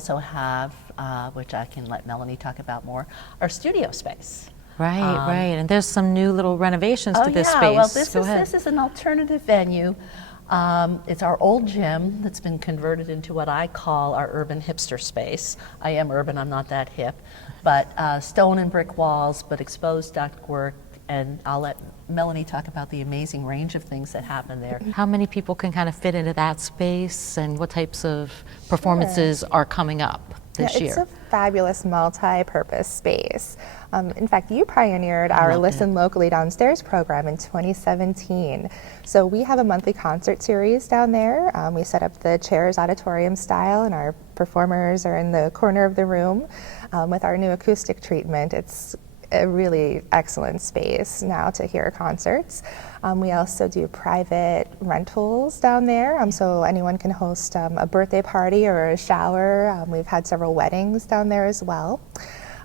also have, which I can let Melanie talk about more, our studio space. Right, right. And there's some new little renovations to this space. Well, this is an alternative venue. It's our old gym that's been converted into what I call our urban hipster space. I am urban, I'm not that hip. But stone and brick walls, but exposed ductwork. And I'll let Melanie talk about the amazing range of things that happen there. How many people can kind of fit into that space, and what types of performances are coming up this year? It's a fabulous multi-purpose space. In fact, you pioneered our Listen Locally Downstairs program in 2017. So we have a monthly concert series down there. We set up the chairs auditorium style, and our performers are in the corner of the room with our new acoustic treatment. It's a really excellent space now to hear concerts. We also do private rentals down there, so anyone can host a birthday party or a shower. We've had several weddings down there as well.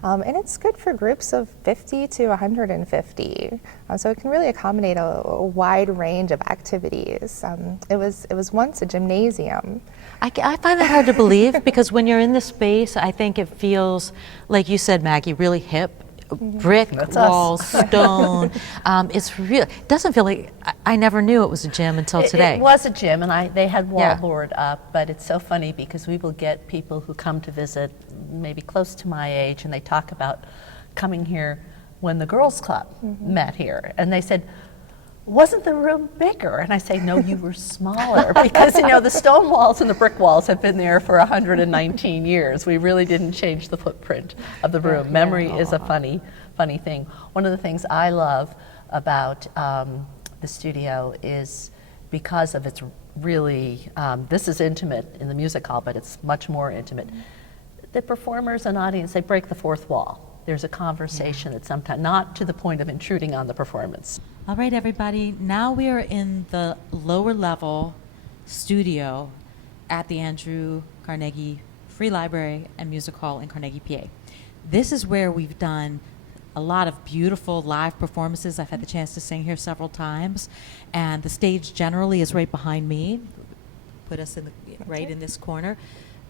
And it's good for groups of 50 to 150. So it can really accommodate a wide range of activities. It was once a gymnasium. I find that hard to believe, because when you're in the space, I think it feels, like you said, Maggie, really hip. Brick walls, stone. It's real. It doesn't feel like, I never knew it was a gym until today. It was a gym, and they had wallboard up, but it's so funny because we will get people who come to visit, maybe close to my age, and they talk about coming here when the Girls Club met here, and they said, wasn't the room bigger? And I say, no, you were smaller, because the stone walls and the brick walls have been there for 119 years. We really didn't change the footprint of the room. Memory is a funny thing. One of the things I love about the studio is, because of its really, this is intimate in the music hall, but it's much more intimate. The performers and audience, they break the fourth wall. There's a conversation that's sometimes not to the point of intruding on the performance. All right, everybody, now we are in the lower level studio at the Andrew Carnegie Free Library and Music Hall in Carnegie, PA. This is where we've done a lot of beautiful live performances. I've had the chance to sing here several times, and the stage generally is right behind me. Put us in right in this corner.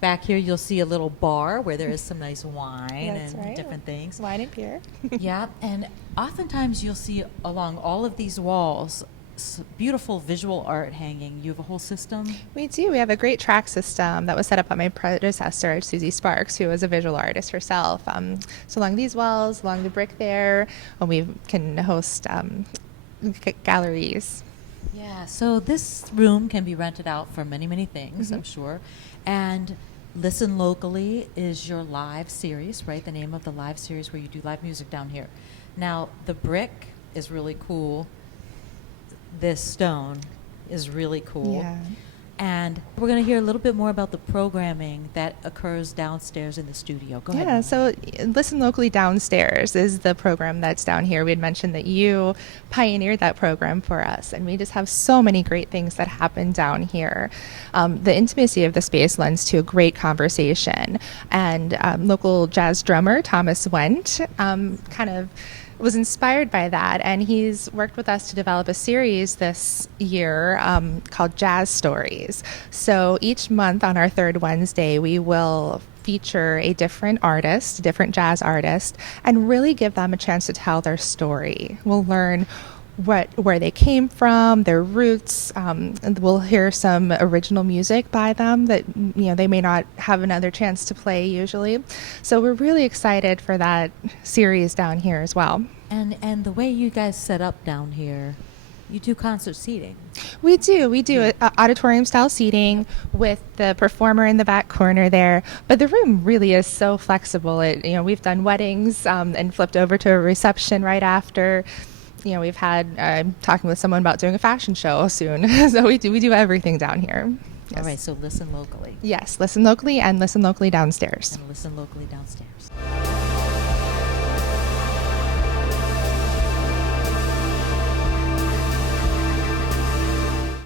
Back here, you'll see a little bar where there is some nice wine different things. Wine and beer. Yeah, and oftentimes you'll see along all of these walls beautiful visual art hanging. You have a whole system? We do. We have a great track system that was set up by my predecessor, Susie Sparks, who was a visual artist herself. So along these walls, along the brick there, we can host galleries. Yeah, so this room can be rented out for many, many things, I'm sure. And Listen Locally is your live series, right? The name of the live series where you do live music down here. Now, the brick is really cool. This stone is really cool. Yeah. And we're going to hear a little bit more about the programming that occurs downstairs in the studio. Go ahead. Yeah, so Listen Locally Downstairs is the program that's down here. We had mentioned that you pioneered that program for us, and we just have so many great things that happen down here. The intimacy of the space lends to a great conversation, and local jazz drummer Thomas Wendt kind of was inspired by that, and he's worked with us to develop a series this year called Jazz Stories. So each month on our third Wednesday, we will feature a different artist, a different jazz artist, and really give them a chance to tell their story. We'll learn where they came from, their roots. And we'll hear some original music by them that they may not have another chance to play usually. So we're really excited for that series down here as well. And the way you guys set up down here, you do concert seating. We do auditorium style seating with the performer in the back corner there. But the room really is so flexible. We've done weddings and flipped over to a reception right after. We've had talking with someone about doing a fashion show soon. So we do everything down here. Yes. All right, so Listen Locally. Yes, Listen Locally and Listen Locally Downstairs. And Listen Locally Downstairs.